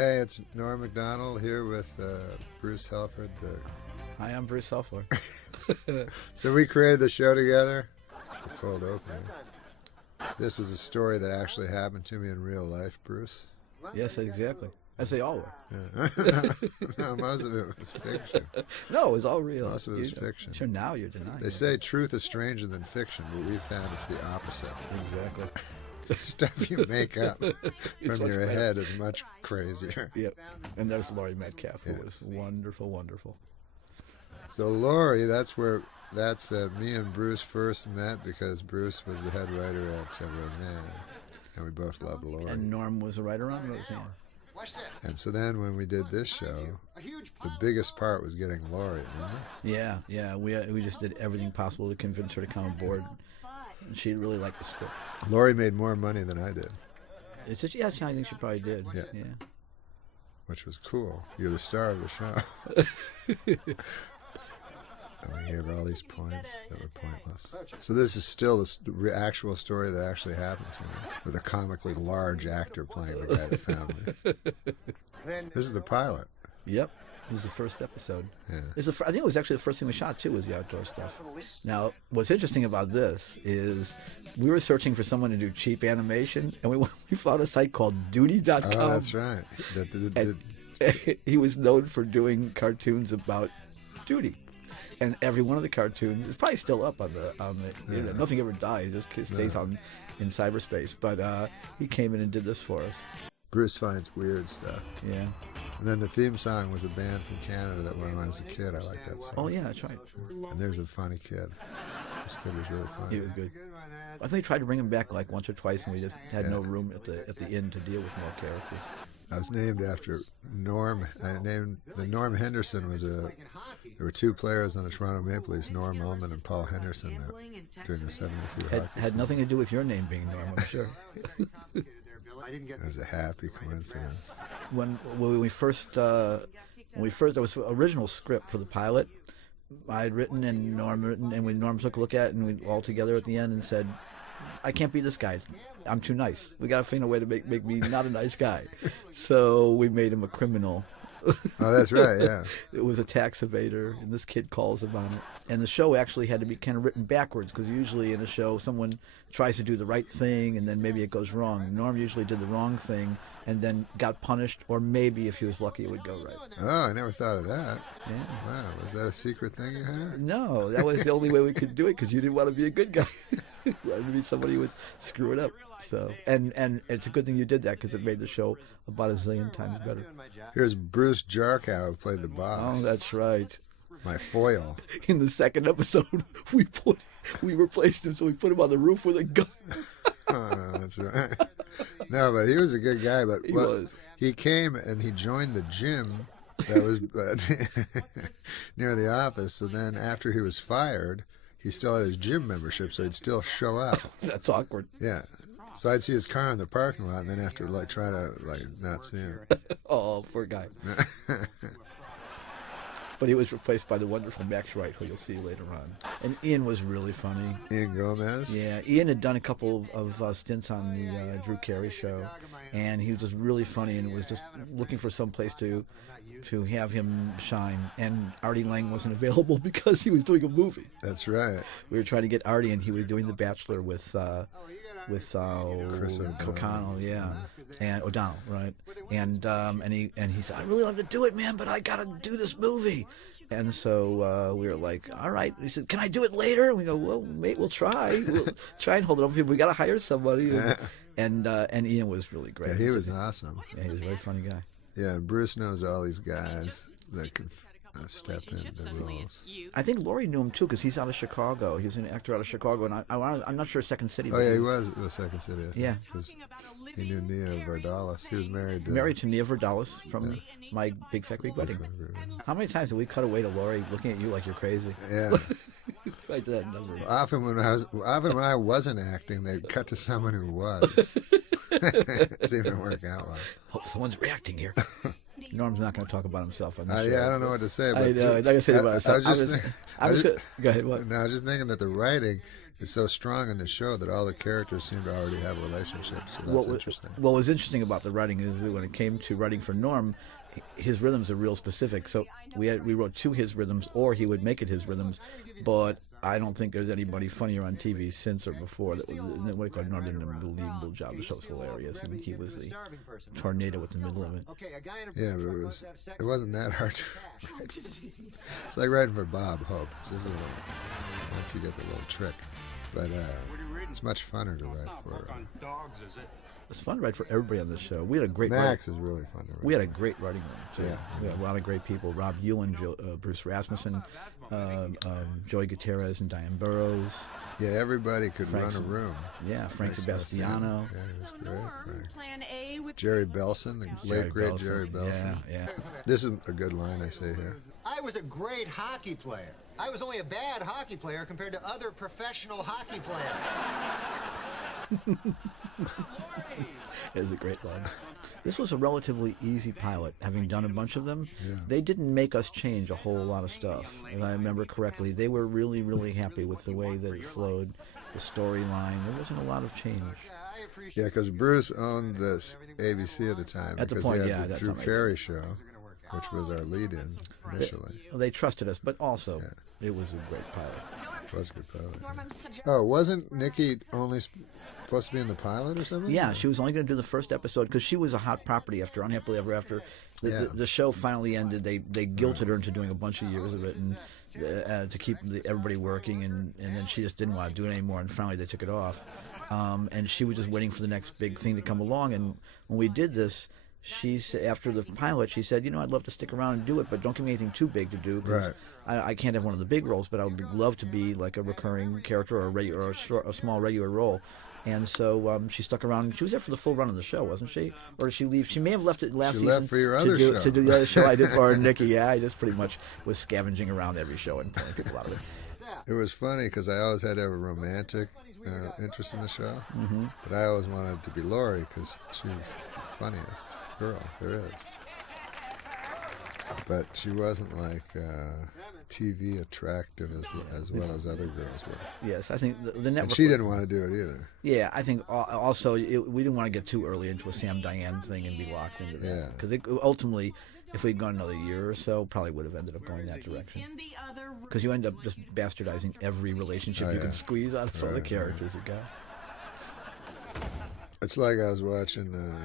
Hey, it's Norm Macdonald here with Bruce Helford. Hi, I'm Bruce Helford. So we created the show together. The cold opening. This was a story that actually happened to me in real life, Bruce. Yes, exactly. As they all were. Yeah. No, most of it was fiction. No, it was all real. Most of it was fiction. Sure, now you're denying They it. say truth is stranger than fiction, but we found it's the opposite. Exactly. Stuff you make up It's from much your better. head is much crazier. Yep. And there's Laurie Metcalf, who Yes. was wonderful, wonderful. So Laurie, that's me and Bruce first met because Bruce was the head writer at Roseanne, and we both loved Laurie. And Norm was a writer on Roseanne. And so then when we did this show, the biggest part was getting Laurie, remember? Yeah. We just did everything possible to convince her to come aboard. And she really liked the script. Laurie made more money than I did, It's just, yeah, I think she probably did. Yeah. Yeah. which was cool. You're the star of the show. And we gave her all these points that were pointless. So this is still the actual story that actually happened to me, with a comically large actor playing the guy that found me. This is the pilot. Yep. This is the first episode. Yeah. I think it was actually the first thing we shot, too, was the outdoor stuff. Now, what's interesting about this is we were searching for someone to do cheap animation, and we found a site called Duty.com. Oh, that's right. And he was known for doing cartoons about duty. And every one of the cartoons is probably still up on the internet. Nothing ever dies; it just stays on in cyberspace. But he came in and did this for us. Bruce finds weird stuff. Yeah. And then the theme song was a band from Canada that when I was a kid, I liked that song. Oh yeah, that's right. And there's a funny kid. This kid was really funny. He was good. I think they tried to bring him back like once or twice, and we just had no room at the inn to deal with more characters. I was named after Norm. Norm Henderson was there were two players on the Toronto Maple Leafs, Norm Ullman and Paul Henderson, during the 72 hockey Had nothing to do with your name being Norm, I'm sure. It was a happy coincidence. When we first there was an original script for the pilot. I had written and Norm written, and when Norm took a look at it, and we all together at the end and said, I can't be this guy. I'm too nice. We got to find a way to make me not a nice guy. So we made him a criminal. Oh, that's right, yeah. It was a tax evader, and this kid calls him on it. And the show actually had to be kind of written backwards, because usually in a show someone tries to do the right thing, and then maybe it goes wrong. Norm usually did the wrong thing and then got punished, or maybe if he was lucky it would go right. Oh, I never thought of that. Yeah. Wow, was that a secret thing you had? No, that was the only way we could do it, because you didn't want to be a good guy. You wanted to be somebody who was screwing up. So, and it's a good thing you did that, because it made the show about a zillion times better. Here's Bruce Jarkow, who played the boss. Oh, that's right. My foil. In the second episode, we replaced him, so we put him on the roof with a gun. Oh, that's right. No, but he was a good guy. But He was. He came and he joined the gym that was near the office. So then after he was fired, he still had his gym membership, so he'd still show up. That's awkward. Yeah. So I'd see his car in the parking lot, and then after try to not see him. Oh, poor guy. But he was replaced by the wonderful Max Wright, who you'll see later on. And Ian was really funny. Ian Gomez. Yeah, Ian had done a couple of stints on the Drew Carey show, and he was just really funny, and was just looking for some place to have him shine. And Artie Lang wasn't available because he was doing a movie. That's right. We were trying to get Artie, and he was doing The Bachelor with Chris O'Connell, yeah, and O'Donnell, right? And he said, I really love to do it, man, but I gotta do this movie. And so we were like, all right. He said, can I do it later? And we go, well, mate, we'll try. We'll try and hold it over. We got to hire somebody. And Ian was really great. Yeah, he was awesome. Yeah, he was a very funny guy. Yeah, Bruce knows all these guys that can step into roles. I think Laurie knew him too, because he's out of Chicago. He was an actor out of Chicago, and I'm not sure Second City. Oh yeah, he was in Second City. Yeah, because he knew Nia Vardalos. He was married to Nia Vardalos from My Big Fat Greek Wedding. How many times did we cut away to Laurie looking at you like you're crazy? Yeah. Right to that number. Often when I wasn't acting, they'd cut to someone who was. It seemed to work out well. Hope someone's reacting here. Norm's not going to talk about himself on the show. Yeah, I don't know what to say. But I know. I'm not going to say about myself. Go ahead. What? No, I was just thinking that the writing it's so strong in the show that all the characters seem to already have relationships. So that's interesting. What was interesting about the writing is that when it came to writing for Norm, his rhythms are real specific. So we wrote to his rhythms, or he would make it his rhythms. But I don't think there's anybody funnier on TV since or before. What I call Norm did an unbelievable job. The show's hilarious, and he was the tornado at the middle of it. Yeah, but it wasn't that hard to write. It's like writing for Bob Hope. It's just a little, once you get the little trick. But it's much funner to write for. It's fun to write for everybody on this show. We had a great Max is really fun to write. We had a great writing room too. Yeah. We had a lot of great people: Rob Hewlin, Bruce Rasmussen, Joey Gutierrez, and Diane Burrows. Yeah, everybody could run a room. Yeah, Frank Sebastiano. Yeah, he was great. Right. Jerry Belson, the late great Jerry Belson. Yeah. This is a good line I say here. I was a great hockey player. I was only a bad hockey player compared to other professional hockey players. It is a great line. This was a relatively easy pilot, having done a bunch of them. Yeah. They didn't make us change a whole lot of stuff, if I remember correctly. They were really, really happy with the way that it flowed, the storyline. There wasn't a lot of change. Yeah, because Bruce owned this ABC at the time. At the because point, he yeah, had the that's Drew right. Carey show, which was our lead-in initially. They trusted us, but also it was a great pilot. It was a good pilot. Oh, wasn't Nikki only supposed to be in the pilot or something? Yeah, she was only going to do the first episode because she was a hot property after Unhappily Ever After. The show finally ended. They guilted her into doing a bunch of years of it and to keep everybody working, and then she just didn't want to do it anymore, and finally they took it off. And she was just waiting for the next big thing to come along. And when we did this, after the pilot, she said, I'd love to stick around and do it, but don't give me anything too big to do, because I can't have one of the big roles, but I would love to be like a recurring character or a small regular role. And so she stuck around. She was there for the full run of the show, wasn't she? Or did she leave? She may have left it last season. She left for your other show. To do the other show I did for her, Nikki. Yeah, I just pretty much was scavenging around every show and pulling people out of it. It was funny because I always had to have a romantic interest in the show. Mm-hmm. But I always wanted it to be Laurie because she's the funniest girl there is. But she wasn't like TV attractive as well as other girls were. Yes, I think the network. And she didn't want to do it either. Yeah, I think also we didn't want to get too early into a Sam Diane thing and be locked into that. Because ultimately, if we'd gone another year or so, probably would have ended up going that direction. Because you end up just bastardizing every relationship you can squeeze out of all the characters you got. It's like I was watching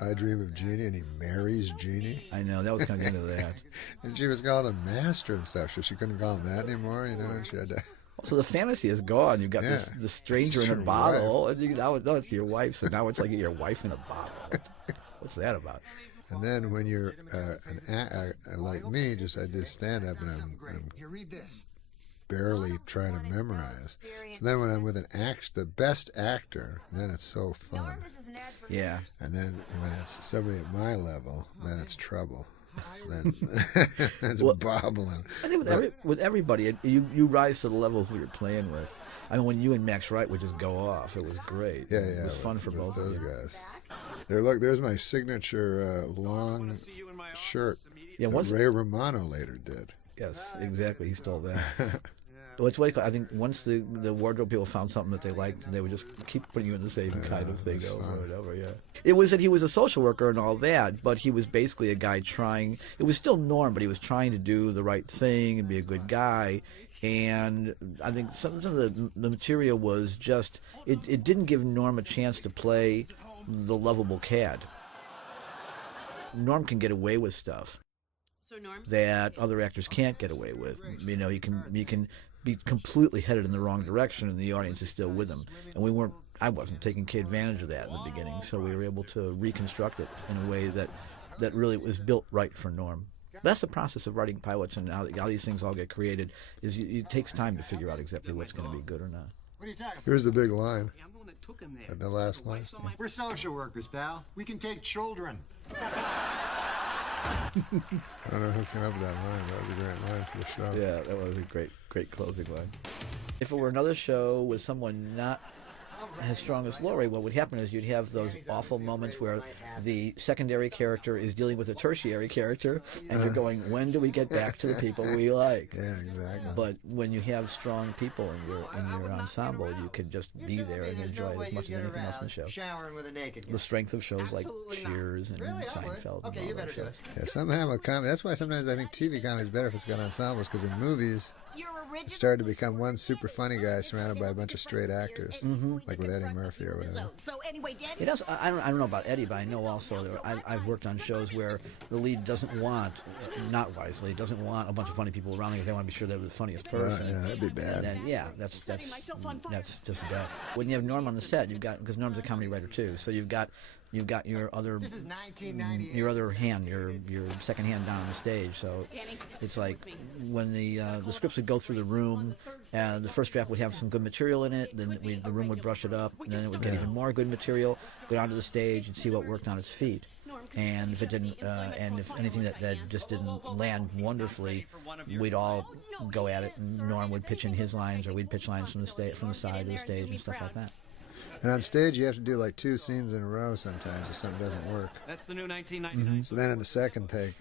I Dream of Jeannie, and he marries Jeannie. I know, that was kind of into that. And she was called him Master and stuff, so she couldn't call him that anymore, and she had to... So the fantasy is gone. You've got this stranger in a bottle. Wife. And now it's your wife, so now it's like your wife in a bottle. What's that about? And then when you're like me, I do stand up and I'm Here, read this. barely trying to memorize. So then when I'm with the best actor, then it's so fun. Yeah. And then when it's somebody at my level, then it's trouble. Then it's bobbling. I think with everybody, you rise to the level of who you're playing with. I mean, when you and Max Wright would just go off, it was great. Yeah, It was fun for both those of you. guys. Look, there's my signature long shirt that Ray Romano later did. Yes, exactly. He stole that. Well, it's I think once the wardrobe people found something that they liked, they would just keep putting you in the same kind of thing over and over. Yeah, it was that he was a social worker and all that, but he was basically a guy trying. It was still Norm, but he was trying to do the right thing and be a good guy. And I think some of the material was just it didn't give Norm a chance to play the lovable cad. Norm can get away with stuff that other actors can't get away with. You can be completely headed in the wrong direction, and the audience is still with him. And I wasn't taking advantage of that in the beginning, so we were able to reconstruct it in a way that really was built right for Norm. That's the process of writing pilots, and how these things all get created. It takes time to figure out exactly what's going to be good or not. What are you talking about? Here's the big line. At the last line. We're social workers, pal. We can take children. I don't know who came up with that line. That was a great line for the show. Yeah, that was a great closing line. If it were another show with someone not as strong as Laurie, what would happen is you'd have those awful moments where the secondary character is dealing with a tertiary character, and you're going, when do we get back to the people we like? Yeah, exactly. But when you have strong people in your ensemble, you can just be there and enjoy it as much as anything else in the show. Showering with a naked guy. The strength of shows like Absolutely not. Cheers and Really? I'll do it. Seinfeld. Okay, and you all better those do shows. it. Yeah, somehow with comedy, that's why sometimes I think TV comedy is better if it's got ensembles, because in movies, Your original it started to become one super funny guy surrounded by a bunch of straight actors, like with Eddie Murphy or whatever. So anyway, Daddy. It does. I don't know about Eddie, but I know also I've worked on shows where the lead doesn't want, not wisely, doesn't want a bunch of funny people around because they want to be sure they're the funniest person. Yeah, that'd be bad. And then, that's just death. When you have Norm on the set, you've got, because Norm's a comedy writer too, so you've got your other This is 1998. your other hand, your second hand down on the stage. So it's like when the scripts would go through the room, and the first draft would have some good material in it. Then the room would brush it up, and then it would get even more good material. Go down to the stage and see what worked on its feet. And if it didn't, and if anything that just didn't land wonderfully, we'd all go at it. And Norm would pitch in his lines, or we'd pitch lines from the side of the stage and stuff like that. And on stage, you have to do like 2 scenes in a row sometimes if something doesn't work. That's the new 1999. So then in the second take,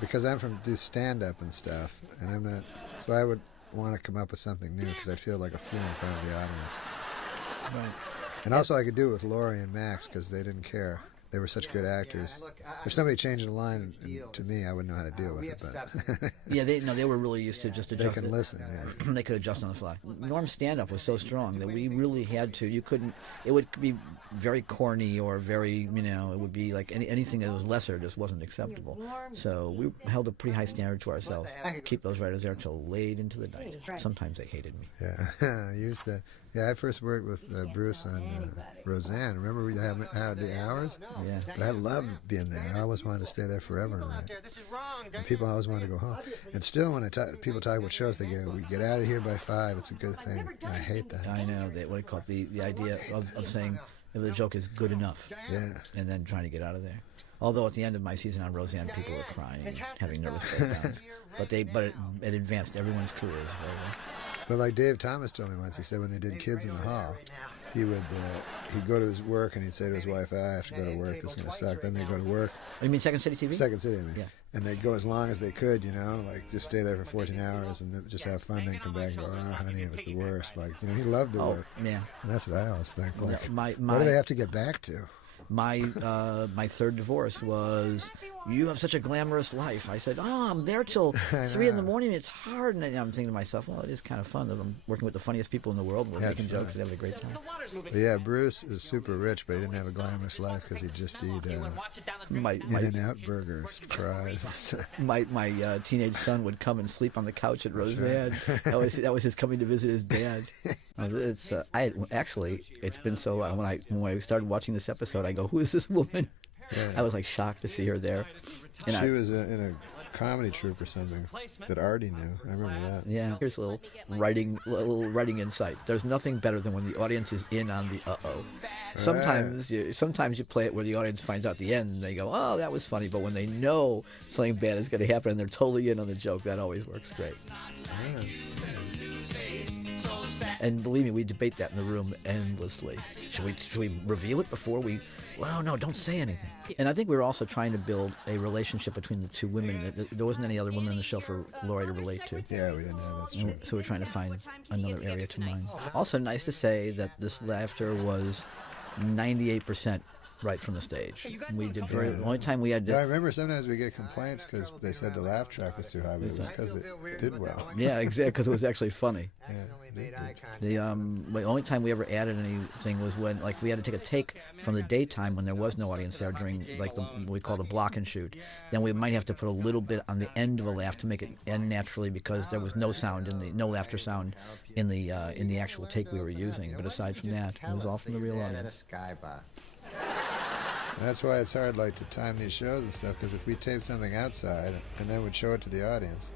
because I'm from do stand-up and stuff, and I'm not, so I would want to come up with something new because I'd feel like a fool in front of the audience. Right. And also I could do it with Laurie and Max because they didn't care. They were such good actors. If somebody changed a line to me, I wouldn't know how to deal with it. But Yeah, they were really used to just they adjust. can listen. Yeah. They could adjust on the fly. Norm's stand-up was so strong that we really had to. You couldn't. It would be very corny or very, it would be like anything that was lesser just wasn't acceptable. So we held a pretty high standard to ourselves. Keep those writers there till late into the night. Sometimes they hated me. Yeah, I used to. Yeah, I first worked with Bruce on Roseanne. Remember we had the hours? Yeah. But I loved being there. I always wanted to stay there forever. Out there, this is wrong. And people always wanted to go home. And still, when people talk about shows, they go, "We get out of here by 5. It's a good thing." And I hate that. I know what do you call it? The idea of saying if the joke is good enough, Yeah. and then trying to get out of there. Although at the end of my season on Roseanne, people were crying, and having nervous breakdowns. But it advanced everyone's careers very well. But like Dave Thomas told me once, he said when they did Kids in the Hall, he'd go to his work and he'd say to his wife, "I have to go to work. This is going to suck." Then they'd go to work. Oh, you mean Second City TV? Second City, I mean. Yeah. And they'd go as long as they could, like just stay there for 14 hours and just have fun, then come back and go, "Oh, honey, it was the worst." Like, he loved the work. Yeah. And that's what I always think. Like, My- what do they have to get back to? My third divorce was, "You have such a glamorous life." I said, "Oh, I'm there till 3 in the morning. It's hard." And I'm thinking to myself, well, it is kind of fun that I'm working with the funniest people in the world. We're making jokes and having a great time. But yeah, Bruce is super rich, but he didn't have a glamorous life because he just eat My In-N-Out burgers, fries, and stuff. my teenage son would come and sleep on the couch at Roseanne. That was his coming to visit his dad. It's been so when I started watching this episode, I go, "Who is this woman?" Yeah. I was like shocked to see her there. And She was in a comedy troupe or something that Artie knew. I remember that. Yeah, here's a little writing insight. There's nothing better than when the audience is in on the uh-oh. Sometimes you play it where the audience finds out the end and they go, "Oh, that was funny," but when they know something bad is going to happen and they're totally in on the joke, that always works great. And believe me, we debate that in the room endlessly. Should we reveal it before we? Well, no, don't say anything. And I think we were also trying to build a relationship between the two women. There wasn't any other women on the show for Laurie to relate to. Yeah, we didn't have that. True. So we're trying to find another area to mine. Also nice to say that this laughter was 98% right from the stage. We did very. The only time we had. I remember sometimes we get complaints because they said the laugh track was too high, but it was because it did well. Yeah, exactly, because it was actually funny. Yeah. The only time we ever added anything was when, like, we had to take a take from the daytime when there was no audience there during, like, what we call the block and shoot. Then we might have to put a little bit on the end of a laugh to make it end naturally because there was no laughter sound in the actual take we were using. But aside from that, it was all from the real audience. And that's why it's hard, like, to time these shows and stuff, because if we tape something outside and then would show it to the audience,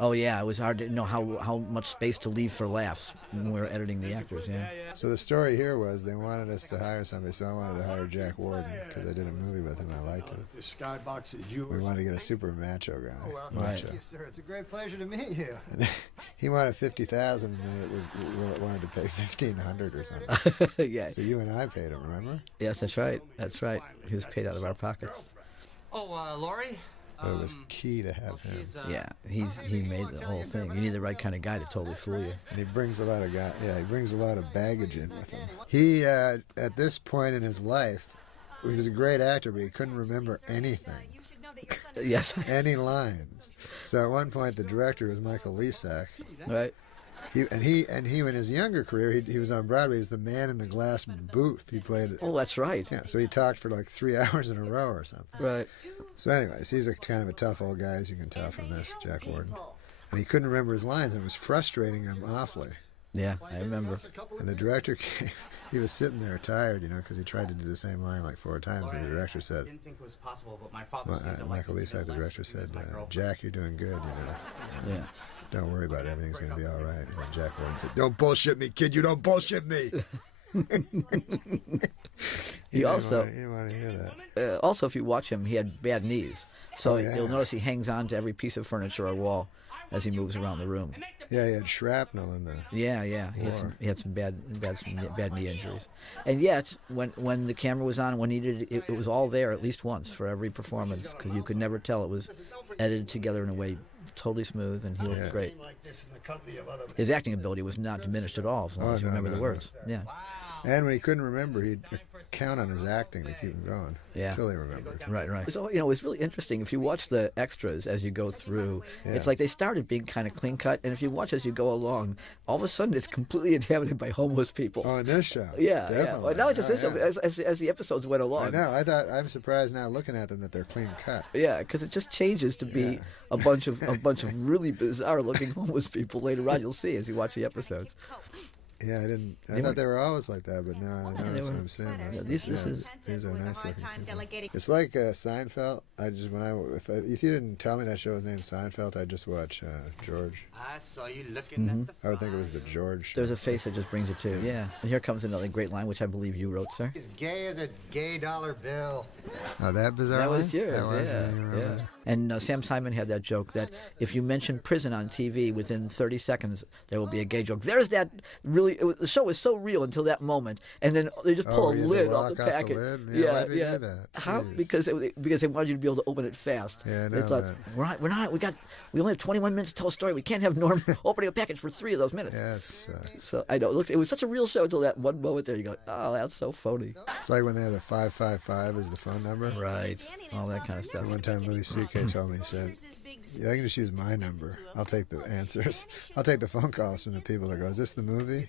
Oh yeah, it was hard to know how much space to leave for laughs when we were editing the actors. Yeah. So the story here was they wanted us to hire somebody, so I wanted to hire Jack Warden because I did a movie with him and I liked it. This skybox is yours. We wanted to get a super macho guy. Oh, well, Right. thank you, sir. It's a great pleasure to meet you. And he wanted 50,000, and then it wanted to pay 1,500 or something. Yeah. So you and I paid him, remember? Yes, that's right. That's right. He was paid out of our pockets. Oh, Lori? But it was key to have him. Yeah, he made the whole thing. You need the right kind of guy to totally fool you. And he brings a lot of he brings a lot of baggage in with him. He at this point in his life, he was a great actor, but he couldn't remember anything, Yes. any lines. So at one point, the director was Michael Lesack. Right. He in his younger career, he was on Broadway. He was the man in the glass booth. He played it. Oh, that's right. Yeah, so he talked for like 3 hours in a row or something. Right. So anyways, he's a kind of a tough old guy, as you can tell from this, Jack Warden. And he couldn't remember his lines, and it was frustrating him awfully. Yeah, I remember. And the director came, he was sitting there tired, because he tried to do the same line like 4 times, and the director said, Didn't think it was possible, but my father sees it like Michael Lesack, the director said, Jack, you're doing good, Yeah. Don't worry about it, everything's going to be all right. And then Jack Warden said, don't bullshit me, kid, you don't bullshit me. He also You didn't want to hear that. also, if you watch him, he had bad knees. So Oh, yeah. you'll notice he hangs on to every piece of furniture or wall as he moves around the room. Yeah, he had shrapnel in the... Yeah, yeah. He had some bad knee injuries. And yet, when the camera was on, when he did it, it was all there at least once for every performance, because you could never tell. It was edited together in a way totally smooth, and he looked great. Like this in the company of other His acting ability was not diminished at all, as long as you no, remember no, the no. words. Yeah. And when he couldn't remember, he'd count on his acting to keep him going. Yeah. Until he remembered. Right, right. So, it's really interesting. If you watch the extras as you go through, it's like they started being kind of clean cut, and if you watch as you go along, all of a sudden it's completely inhabited by homeless people. Oh, in this show. Yeah, Definitely. yeah. Well, no, it just is yeah. as the episodes went I along. know. I'm surprised now looking at them that they're clean cut. Yeah, because it just changes to be a bunch of really bizarre looking homeless people later on. You'll see as you watch the episodes. Yeah, I didn't. I They thought were- they were always like that, but now I they notice were- what I'm seeing. Yeah, this is These are nice looking people. It's like Seinfeld. If you didn't tell me that show was named Seinfeld, I'd just watch George. I saw you looking at the I would think it was the George show. there's a face that just brings it to. Yeah, and here comes another great line, which I believe you wrote, sir. As gay as a gay dollar bill. Oh, that bizarre That was line? yours, That was yeah, me, you yeah. remember? And Sam Simon had that joke that if you mention prison on TV within 30 seconds, there will be a gay joke. There's that really. The show was so real until that moment, and then they just pull Oh, a you had to lid off the walk off the packet. lid? Yeah, why did they do that? How? Jeez. Because they wanted you to be able to open it fast. Yeah, I They know thought that. we only have 21 minutes to tell a story. We can't have Norm opening a package for 3 of those minutes. Yeah, it's So I know it was such a real show until that one moment there. You go, oh, that's so phony. like when they had the 555 as the phone number. Right. All that kind of stuff. And one time Louis C.K. told me, he said, yeah, I can just use my number. I'll take the answers. I'll take the phone calls from the people that go, is this the movie?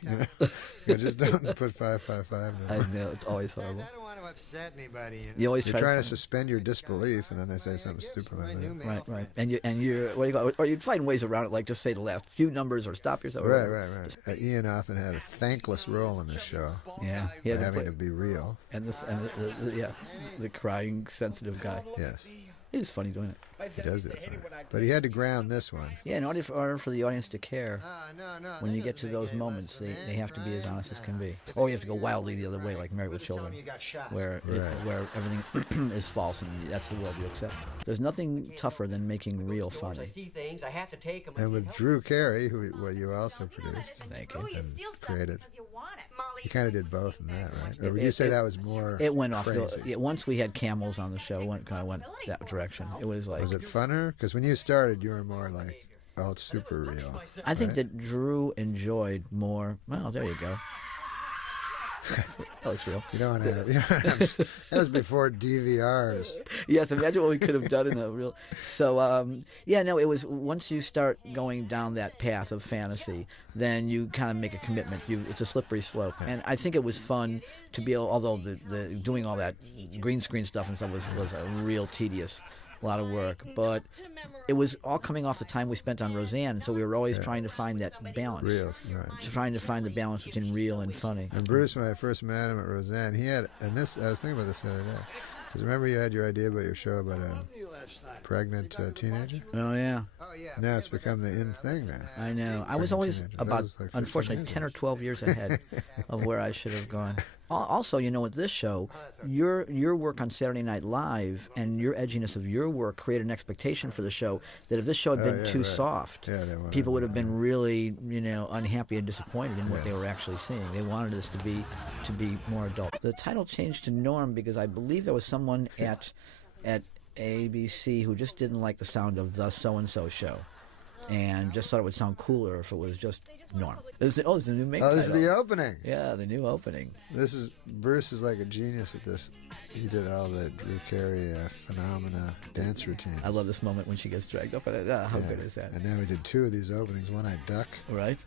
Just don't put 555 I number. know, it's always horrible. I don't want to upset anybody. You always You're try trying to to suspend your disbelief, and then they say something stupid like that. Right, right. And you're what do you call it? Or you'd find ways around it, like just say the last few numbers or stop yourself. or Right, whatever. right, right. Ian often had a thankless role in this show, Yeah, he had to having play, to be real. and the crying sensitive guy. Yes, He was funny doing it. he does it. Funny. But he had to ground this one. Yeah, in order for the audience to care, No, when that you get doesn't to make those any moments, less of they an have to be as end, honest as right? can be. Or you have to go wildly the other way, like Married with Tell Children, me you got shot. where Right. where everything is false and that's the world you accept. There's nothing tougher than making real I funny. see things. I have to take them. And with Drew Carey, who you also produced Thank you. and created, you kind of did both in that, right? Or would you It- say it- that was more It went off. crazy? Once we had camels on the show, it kind of went that direction. It was like Was it funner? Because when you started, you were more like, oh, it's super real. I think right? that Drew enjoyed more. Well, there you go. That looks real. You don't have. That was before DVRs. Yes, imagine what we could have done in a real. So, yeah, no, it was once you start going down that path of fantasy, then you kind of make a commitment. It's a slippery slope, and I think it was fun to be able. Although the doing all that green screen stuff and stuff was a real tedious. A lot of work, but it was all coming off the time we spent on Roseanne, so we were always trying to find that balance. Real, right. Trying to find the balance between real and funny. And Bruce, when I first met him at Roseanne, he had, and this, I was thinking about this the other day, Because remember you had your idea about your show about a pregnant teenager? Oh yeah, Oh, yeah. Now it's become the in thing now. I know. I was Pregnant always teenagers. That about, was like 15 unfortunately, years 10 or ago. 12 years ahead of where I should have gone. Also, you know, with this show, your work on Saturday Night Live and your edginess of your work created an expectation for the show that if this show had been yeah, too right. soft, Yeah, they wanted people would have more. been really, you know, unhappy and disappointed in what Yeah. they were actually seeing. They wanted this to be more adult. The title changed to Norm because I believe there was someone at ABC who just didn't like the sound of the so-and-so show and just thought it would sound cooler if it was just Norm. It's the new main Oh, this is title. the opening. Yeah, the new opening. Bruce is like a genius at this. He did all the Drew Carey phenomena dance routines. I love this moment when she gets dragged up. How Yeah. good is that? And now we did 2 of these openings. One I duck Right?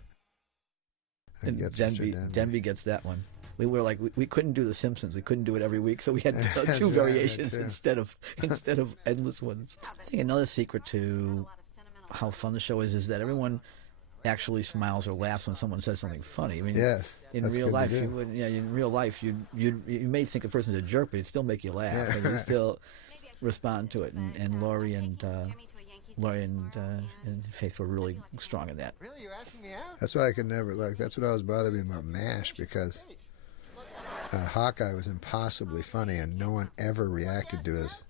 and And gets Mr. Denby gets that one. We were like, we couldn't do The Simpsons. We couldn't do it every week, so we had That's two right, variations yeah. instead of endless ones. I think another secret to how fun the show is that everyone actually smiles or laughs when someone says something funny. I mean, Yes, in that's real good to life, do. you would, in real life, you may think a person's a jerk, but it'd still make you laugh, Yeah, and you right. still respond to it. And Laurie and Faith were really strong in that. Really? You're asking me out? That's why I could never that's what always bothered me about MASH, because Hawkeye was impossibly funny and no one ever reacted to his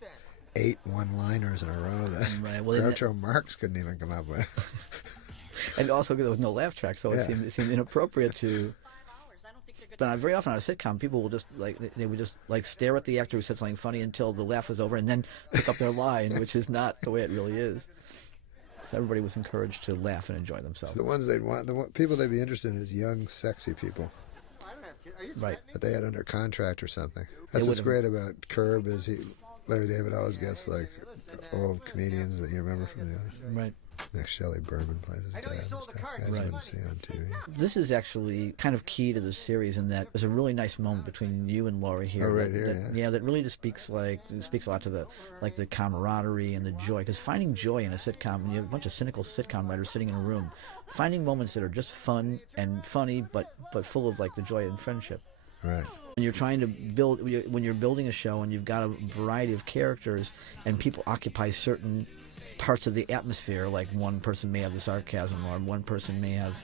8 one-liners in a row that Right, well, they- Groucho Marx couldn't even come up with. And also, there was no laugh track, so Yeah. it seemed inappropriate to. But very often on a sitcom, people will just they would just stare at the actor who said something funny until the laugh was over, and then pick up their line, which is not the way it really is. So everybody was encouraged to laugh and enjoy themselves. The ones they'd want, people they'd be interested in is young, sexy people I don't have kids. Are you Right. that they had under contract or something. That's what's would've- great about Curb is Larry David always gets like old comedians that you remember from the Right. like Shelley Berman plays his I dad know you and sold the stuff. cards. Guys Right. you wouldn't see on TV. This is actually kind of key to the series in that there's a really nice moment between you and Laurie here. Oh, right that, here, that- yeah. that really just speaks a lot to the camaraderie and the joy. Because finding joy in a sitcom, when you have a bunch of cynical sitcom writers sitting in a room, finding moments that are just fun and funny, but full of like the joy and friendship. Right. When you're trying to when you're building a show and you've got a variety of characters and people occupy certain parts of the atmosphere, like one person may have the sarcasm or one person may have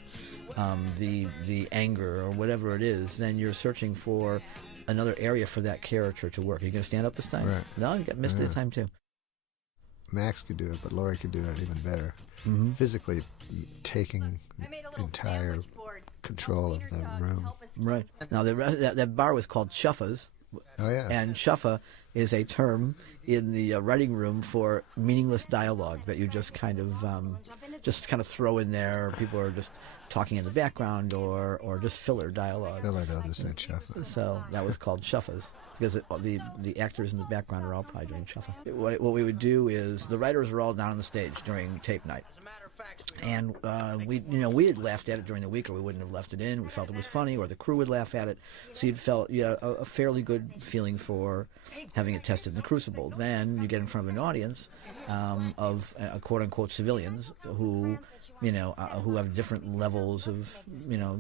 the anger or whatever it is, then you're searching for another area for that character to work. Are you going to stand up this time? Right. No, you got missed this time too. Max could do it, but Laurie could do it even better. Mm-hmm. Physically taking the entire control of the room. Right. Now, that bar was called Chuffa's. Oh yeah. And chuffa is a term in the writing room for meaningless dialogue that you just kind of throw in there. People are just talking in the background or just filler dialogue. Filler, they'll just say chuff. So that was called chuffas because the actors in the background are all probably doing chuffa. What we would do is the writers were all down on the stage during tape night. And we had laughed at it during the week, or we wouldn't have left it in. We felt it was funny, or the crew would laugh at it. So you had a fairly good feeling for having it tested in the crucible. Then you get in front of an audience of quote unquote civilians who have different levels of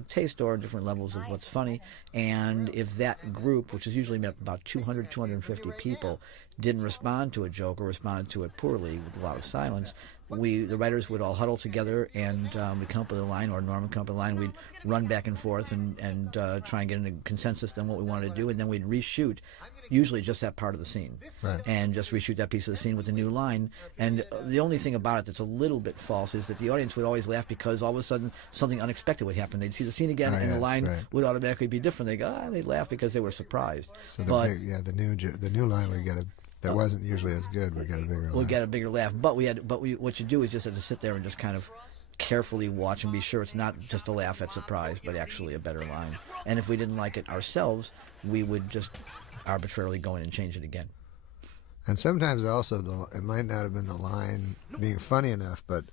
taste or different levels of what's funny. And if that group, which is usually made up of about 200, 250 people, didn't respond to a joke or responded to it poorly with a lot of silence, the writers would all huddle together and we'd come up with a line, or Norman come up with a line. We'd run back and forth and try and get into consensus on what we wanted to do, and then we'd reshoot, usually just that part of the scene, Right. and just reshoot that piece of the scene with a new line. And the only thing about it that's a little bit false is that the audience would always laugh because all of a sudden something unexpected would happen. They'd see the scene again, Oh, and the yes, line right. would automatically be different. They go, they'd laugh because they were surprised. So the But new line we get that wasn't usually as good. We got a bigger we line. get a bigger laugh. But what you do is just have to sit there and just kind of carefully watch and be sure it's not just a laugh at surprise, but actually a better line. And if we didn't like it ourselves, we would just arbitrarily go in and change it again. And sometimes also it might not have been the line being funny enough, but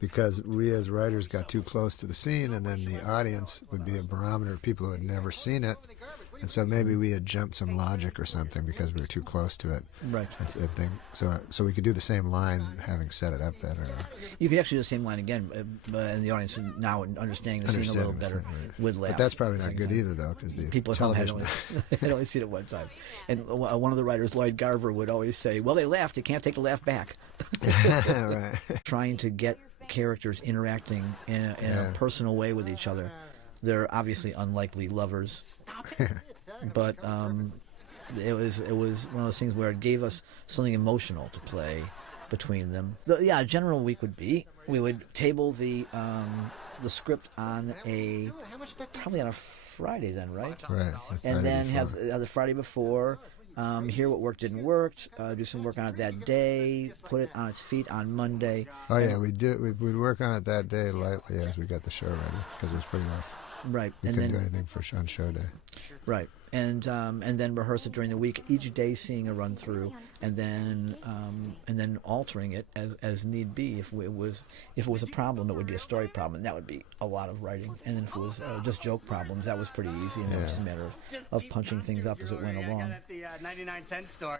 because we as writers got too close to the scene, and then the audience would be a barometer of people who had never seen it, And so maybe we had jumped some logic or something because we were too close to it. Right. So we could do the same line having set it up better. You could actually do the same line again, and the audience now understanding the scene a little better would laugh. But that's probably at the not same good time. either, though, because the People at home had television. only seen it one time. And one of the writers, Lloyd Garver, would always say, well, they laughed. You can't take the laugh back. Right. Trying to get characters interacting in a personal way with each other. They're obviously unlikely lovers. But it was one of those things where it gave us something emotional to play between them. A general week would be we would table the script on probably on a Friday then, right? Right. And then have the Friday before, hear what worked, didn't work, do some work on it that day, put it on its feet on Monday. Oh yeah, we'd work on it that day lightly as we got the show ready because it was pretty rough. Right. We couldn't do anything on show day. Right. And then rehearse it during the week, each day seeing a run through, and then altering it as need be. If it was a problem, it would be a story problem, and that would be a lot of writing. And then if it was just joke problems, that was pretty easy, and it was a matter of punching things up as it went along.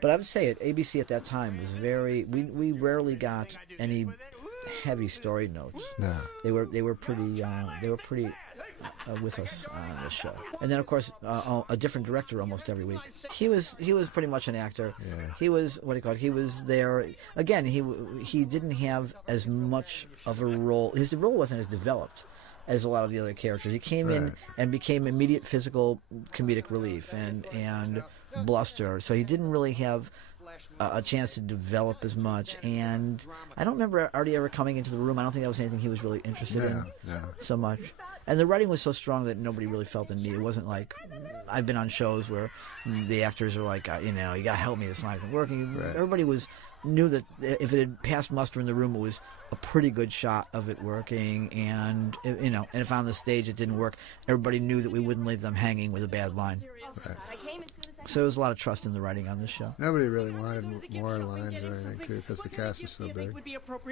But I would say at ABC at that time was we rarely got any heavy story notes. No. They were pretty with us on this show. And then of course a different director almost every week. He was pretty much an actor. Yeah. He was he was there again. He didn't have as much of a role. His role wasn't as developed as a lot of the other characters. He came in and became immediate physical comedic relief and bluster. So he didn't really have a chance to develop as much, and I don't remember Artie ever coming into the room. I don't think that was anything he was really interested in so much. And the writing was so strong that nobody really felt the need. It wasn't like I've been on shows where the actors are like, you gotta help me, this line isn't working. Right. Everybody knew that if it had passed muster in the room, it was a pretty good shot of it working, and and if on the stage it didn't work, everybody knew that we wouldn't leave them hanging with a bad line. Right. So there was a lot of trust in the writing on this show. Nobody really wanted more lines or anything too, because the cast was so big.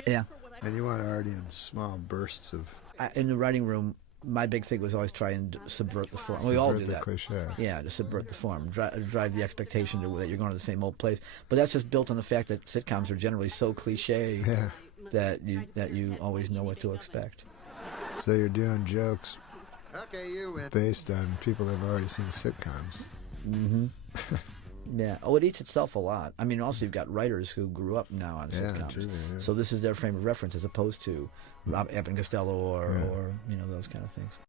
Yeah. And you want Artie in small bursts of. In the writing room, my big thing was always try and subvert the form. We all do subvert the that. cliche. Yeah, to subvert the form, drive the expectation that you're going to the same old place. But that's just built on the fact that sitcoms are generally so cliche that you always know what to expect. So you're doing jokes based on people that have already seen sitcoms. Mm-hmm. Yeah. Oh, it eats itself a lot. I mean, also you've got writers who grew up now on sitcoms, true, yeah. so this is their frame of reference as opposed to Rob Abbott and Costello or those kind of things.